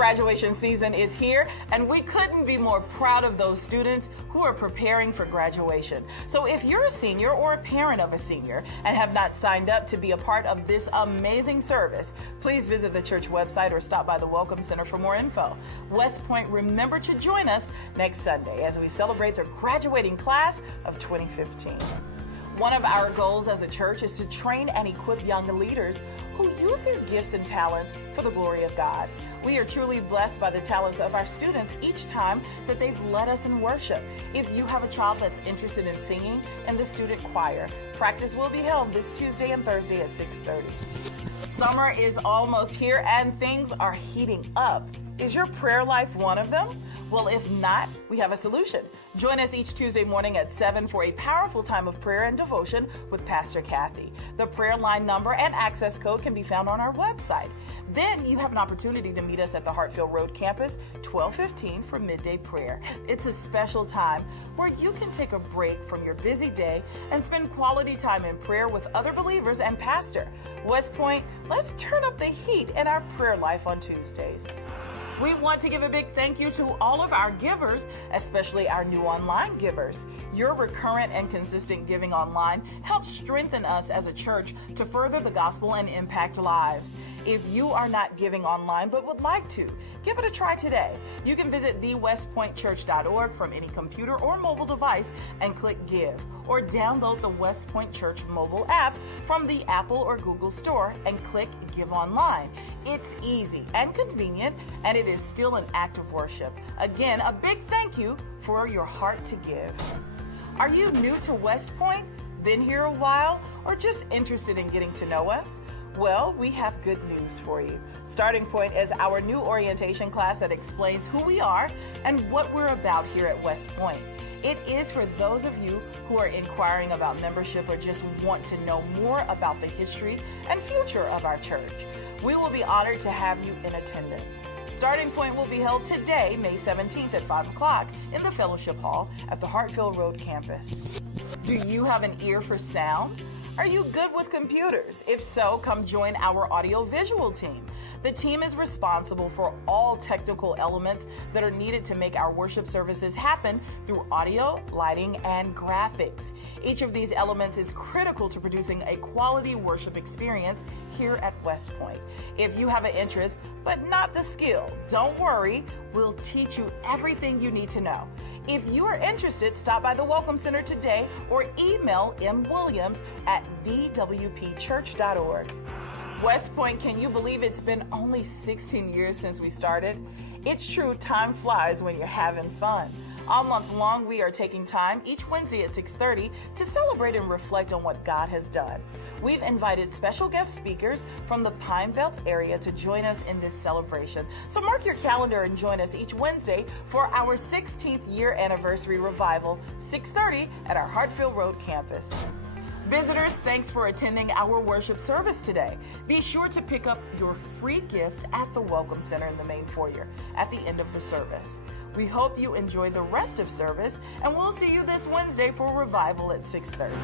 Graduation season is here, and we couldn't be more proud of those students who are preparing for graduation. So if you're a senior or a parent of a senior and have not signed up to be a part of this amazing service, please visit the church website or stop by the Welcome Center for more info. West Point, remember to join us next Sunday as we celebrate the graduating class of 2015. One of our goals as a church is to train and equip young leaders who use their gifts and talents for the glory of God. We are truly blessed by the talents of our students each time that they've led us in worship. If you have a child that's interested in singing in the student choir, practice will be held this Tuesday and Thursday at 6:30. Summer is almost here and things are heating up. Is your prayer life one of them? Well, if not, we have a solution. Join us each Tuesday morning at 7 for a powerful time of prayer and devotion with Pastor Kathy. The prayer line number and access code can be found on our website. Then you have an opportunity to meet us at the Hartfield Road campus, 12:15 for midday prayer. It's a special time where you can take a break from your busy day and spend quality time in prayer with other believers and pastor. West Point, let's turn up the heat in our prayer life on Tuesdays. We want to give a big thank you to all of our givers, especially our new online givers. Your recurrent and consistent giving online helps strengthen us as a church to further the gospel and impact lives. If you are not giving online but would like to, give it a try today. You can visit thewestpointchurch.org from any computer or mobile device and click Give, or download the West Point Church mobile app from the Apple or Google Store and click Give Online. It's easy and convenient, and it is still an act of worship. Again, a big thank you for your heart to give. Are you new to West Point, been here a while, or just interested in getting to know us? Well, we have good news for you. Starting Point is our new orientation class that explains who we are and what we're about here at West Point. It is for those of you who are inquiring about membership or just want to know more about the history and future of our church. We will be honored to have you in attendance. Starting Point will be held today, May 17th at 5 o'clock in the Fellowship Hall at the Hartfield Road campus. Do you have an ear for sound? Are you good with computers? If so, come join our audio-visual team. The team is responsible for all technical elements that are needed to make our worship services happen through audio, lighting, and graphics. Each of these elements is critical to producing a quality worship experience here at West Point. If you have an interest but not the skill, don't worry, we'll teach you everything you need to know. If you are interested, stop by the Welcome Center today or email mwilliams@thewpchurch.org. West Point, can you believe it's been only 16 years since we started? It's true, time flies when you're having fun. All month long, we are taking time each Wednesday at 6:30 to celebrate and reflect on what God has done. We've invited special guest speakers from the Pine Belt area to join us in this celebration. So mark your calendar and join us each Wednesday for our 16th year anniversary revival, 6:30 at our Hartfield Road campus. Visitors, thanks for attending our worship service today. Be sure to pick up your free gift at the Welcome Center in the main foyer at the end of the service. We hope you enjoy the rest of service, and we'll see you this Wednesday for revival at 6:30.